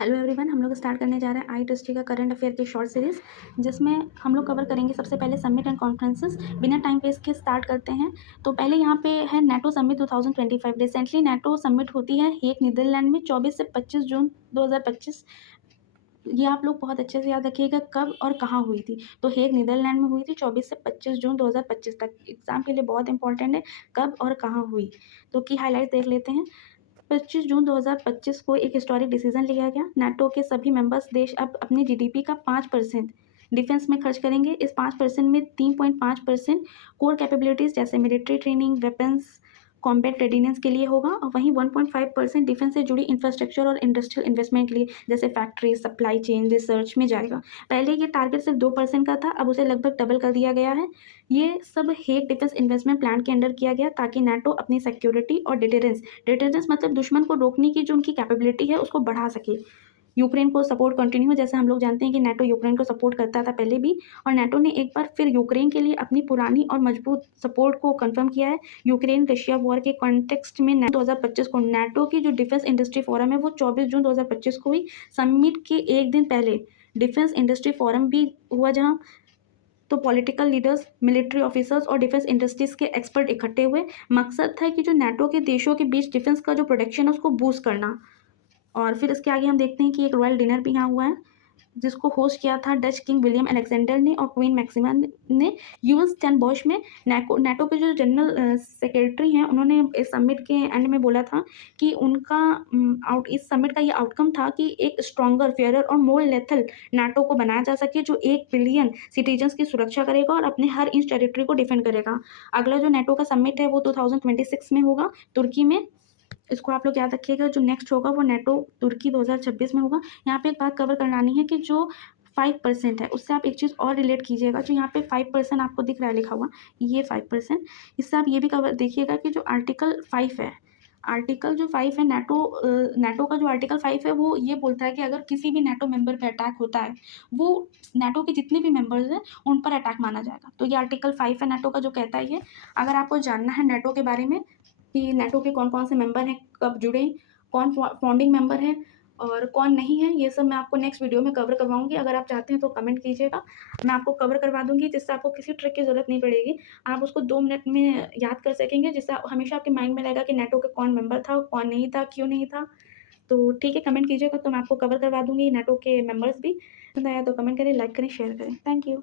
Hello everyone, हम लोग start करने जा रहे हैं ITST का करंट अफेयर की शॉर्ट सीरीज़, जिसमें हम लोग कवर करेंगे सबसे पहले समिट एंड कॉन्फ्रेंसेस। बिना टाइम वेस्ट के स्टार्ट करते हैं। तो पहले यहाँ पे है NATO summit 2025। Recently NATO summit होती है हेग नीदरलैंड में 24 से 25 जून 2025। ये आप लोग बहुत अच्छे से याद रखिएगा कब और कहाँ हुई थी। तो हेग नीदरलैंड में हुई थी 24 से 25 जून 2025 तक। एग्जाम के लिए बहुत इंपॉर्टेंट है कब और कहाँ हुई। तो की हाईलाइट देख लेते हैं। 25 जून 2025 को एक हिस्टोरिक डिसीजन लिया गया। नाटो के सभी मेंबर्स देश अब अपनी जीडीपी का 5% डिफेंस में खर्च करेंगे। इस 5% में 3.5% कोर कैपेबिलिटीज़ जैसे military training, weapons, combat readiness के लिए होगा, और वहीं 1.5% डिफेंस से जुड़ी इंफ्रास्ट्रक्चर और इंडस्ट्रियल इन्वेस्टमेंट के लिए जैसे फैक्ट्री, सप्लाई चेन, रिसर्च में जाएगा। पहले ये टारगेट सिर्फ 2% का था, अब उसे लगभग डबल कर दिया गया है। ये सब हेग डिफेंस इन्वेस्टमेंट प्लान के अंडर किया गया ताकि नाटो अपनी सिक्योरिटी और डिटरेंस मतलब दुश्मन को रोकने की जो उनकी कैपेबिलिटी है उसको बढ़ा सके। यूक्रेन को सपोर्ट कंटिन्यू, जैसे हम लोग जानते हैं कि नाटो यूक्रेन को सपोर्ट करता था पहले भी, और नाटो ने एक बार फिर यूक्रेन के लिए अपनी पुरानी और मजबूत सपोर्ट को कंफर्म किया है। यूक्रेन रशिया वॉर के कॉन्टेक्स्ट में 2025 को नाटो की जो डिफेंस इंडस्ट्री फोरम है वो 24 जून 2025 को हुई। समिट के एक दिन पहले डिफेंस इंडस्ट्री फोरम भी हुआ, जहाँ तो पॉलिटिकल लीडर्स, मिलिट्री ऑफिसर्स और डिफेंस इंडस्ट्रीज के एक्सपर्ट इकट्ठे हुए। मकसद था कि जो नाटो के देशों के बीच डिफेंस का जो प्रोडक्शन है उसको बूस्ट करना। और फिर इसके आगे हम देखते हैं कि एक रॉयल डिनर भी यहाँ हुआ है, जिसको होस्ट किया था डच किंग विलियम अलेक्जेंडर ने और क्वीन मैक्सिमा ने यूएस स्टेनबॉश में। नाटो के जो जनरल सेक्रेटरी हैं उन्होंने इस समिट के एंड में बोला था कि उनका इस समिट का ये आउटकम था कि एक स्ट्रॉन्गर, फेयरर और मोर लेथल नाटो को बनाया जा सके, जो 1 बिलियन सिटीजन्स की सुरक्षा करेगा और अपने हर इंच टेरिटरी को डिफेंड करेगा। अगला जो नाटो का समिट है वो 2026 में होगा तुर्की में। इसको आप लोग याद रखिएगा। जो नेक्स्ट होगा वो नाटो तुर्की 2026 में होगा। यहाँ पे एक बात कवर करानी है कि जो 5% है उससे आप एक चीज़ और रिलेट कीजिएगा। जो यहाँ पे 5% आपको दिख रहा है लिखा हुआ, ये 5%, इससे आप ये भी कवर देखिएगा कि जो आर्टिकल 5 है, आर्टिकल जो 5 है नाटो का जो आर्टिकल 5 है वो ये बोलता है कि अगर किसी भी नाटो मेंबर पे अटैक होता है, वो नाटो के जितने भी मेंबर्स हैं उन पर अटैक माना जाएगा। तो ये आर्टिकल 5 है नाटो का जो कहता है ये। अगर आपको जानना है नाटो के बारे में कि नाटो के कौन-कौन से मेंबर हैं, कब जुड़े, कौन फाउंडिंग मेंबर है और कौन नहीं है, ये सब मैं आपको नेक्स्ट वीडियो में कवर करवाऊँगी। अगर आप चाहते हैं तो कमेंट कीजिएगा, मैं आपको कवर करवा दूँगी, जिससे आपको किसी ट्रिक की ज़रूरत नहीं पड़ेगी। आप उसको 2 मिनट में याद कर सकेंगे, जिससे हमेशा आपके माइंड में रहेगा कि नाटो का कौन मेंबर था, कौन नहीं था, क्यों नहीं था। तो ठीक है, कमेंट कीजिएगा तो मैं आपको कवर करवा दूँगी नाटो के मेंबर्स भी। पसंद आया तो कमेंट करें, लाइक करें, शेयर करें। Thank you.